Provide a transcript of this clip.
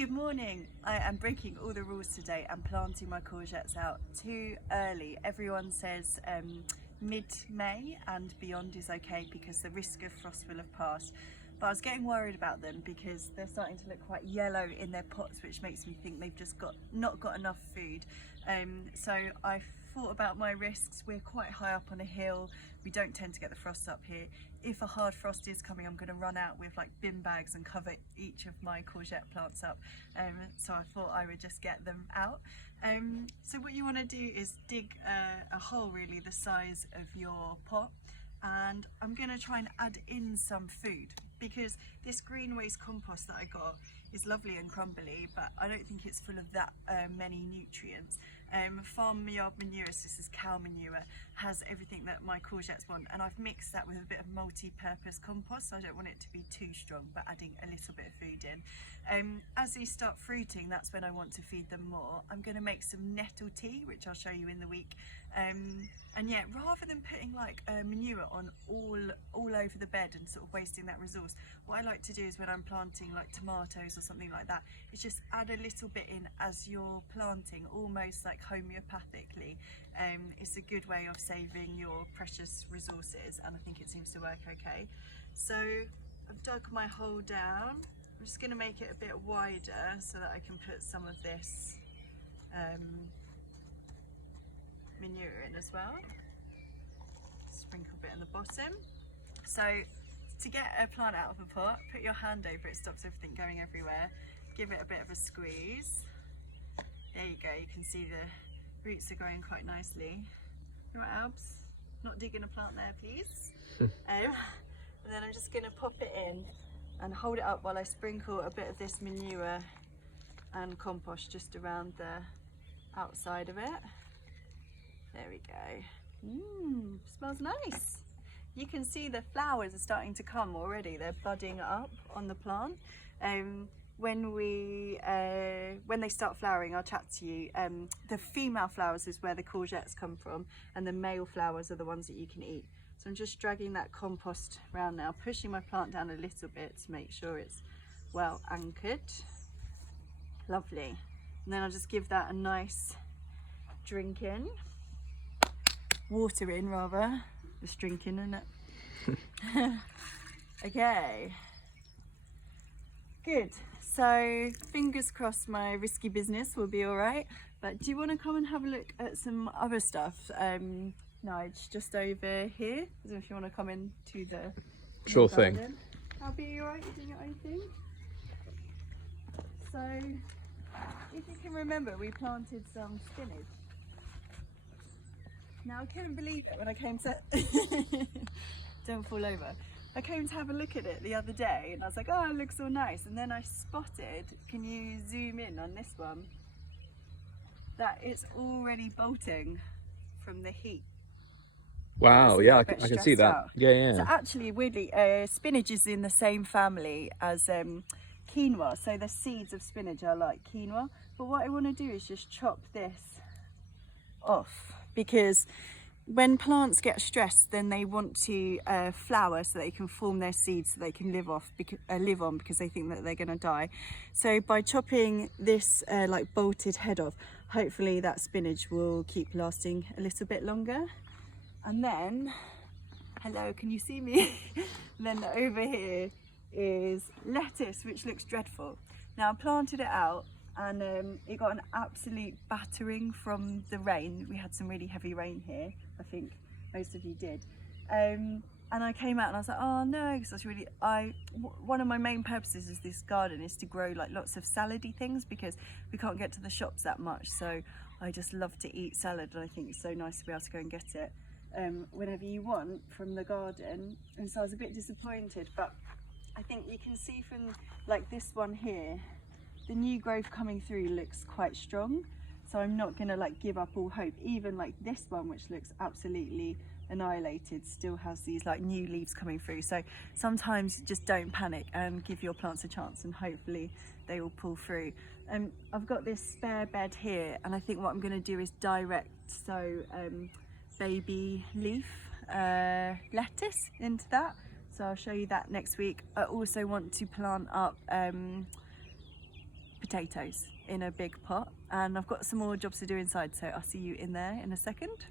Good morning. I am breaking all the rules today and planting my courgettes out too early. Everyone says mid-May and beyond is okay because the risk of frost will have passed. But I was getting worried about them because they're starting to look quite yellow in their pots, which makes me think they've just not got enough food. So I thought about my risks. We're quite high up on a hill. We don't tend to get the frost up here. If a hard frost is coming, I'm going to run out with like bin bags and cover each of my courgette plants up. So I thought I would just get them out. So what you want to do is dig a hole really the size of your pot, and I'm going to try and add in some food because this green waste compost that I got is lovely and crumbly, but I don't think it's full of that many nutrients. Farm yard manure, so this is cow manure, has everything that my courgettes want, and I've mixed that with a bit of multi-purpose compost, so I don't want it to be too strong, but adding a little bit of food in. As these start fruiting, that's when I want to feed them more. I'm going to make some nettle tea, which I'll show you in the week. And yeah, rather than putting like manure on all over the bed and sort of wasting that resource, what I like to do is when I'm planting like tomatoes or something like that, is just add a little bit in as you're planting, almost like homeopathically. It's a good way of saving your precious resources, and I think it seems to work okay. So I've dug my hole down. I'm just going to make it a bit wider so that I can put some of this manure in as well. Sprinkle a bit in the bottom. So to get a plant out of a pot, put your hand over it, stops everything going everywhere. Give it a bit of a squeeze. There you go, you can see the roots are growing quite nicely. You alright, Abs? Not digging a plant there, please. And then I'm just going to pop it in and hold it up while I sprinkle a bit of this manure and compost just around the outside of it. There we go. Smells nice. You can see the flowers are starting to come already. They're budding up on the plant. When they start flowering, I'll chat to you. The female flowers is where the courgettes come from, and the male flowers are the ones that you can eat. So I'm just dragging that compost around now, pushing my plant down a little bit to make sure it's well anchored. Lovely. And then I'll just give that a nice drink in. Water in rather, just drinking, isn't it? Okay, good. So fingers crossed my risky business will be all right, but do you want to come and have a look at some other stuff? Nige, just over here. I don't know if you want to come into the sure garden. thing. I'll be all right. You're doing your own thing. So if you can remember, we planted some spinach. Now I couldn't believe it when I came to don't fall over. I came to have a look at it the other day and I was like, oh, it looks all nice, and then I spotted, can you zoom in on this one, that it's already bolting from the heat. Wow, yeah, I can see that. Out. Yeah. So actually, weirdly, spinach is in the same family as quinoa, so the seeds of spinach are like quinoa, but what I want to do is just chop this off, because when plants get stressed, then they want to flower so they can form their seeds so they can live on because they think that they're going to die. So by chopping this like bolted head off, hopefully that spinach will keep lasting a little bit longer. And then, hello, can you see me? And then over here is lettuce, which looks dreadful. Now I planted it out, and it got an absolute battering from the rain. We had some really heavy rain here. I think most of you did. And I came out and I was like, oh no, because one of my main purposes of this garden is to grow like lots of salady things, because we can't get to the shops that much. So I just love to eat salad, and I think it's so nice to be able to go and get it whenever you want from the garden. And so I was a bit disappointed, but I think you can see from like this one here, the new growth coming through looks quite strong, so I'm not gonna like give up all hope. Even like this one, which looks absolutely annihilated, still has these like new leaves coming through. So sometimes just don't panic and give your plants a chance, and hopefully they will pull through. I've got this spare bed here, and I think what I'm gonna do is direct baby leaf lettuce into that. So I'll show you that next week. I also want to plant up potatoes in a big pot, and I've got some more jobs to do inside, so I'll see you in there in a second.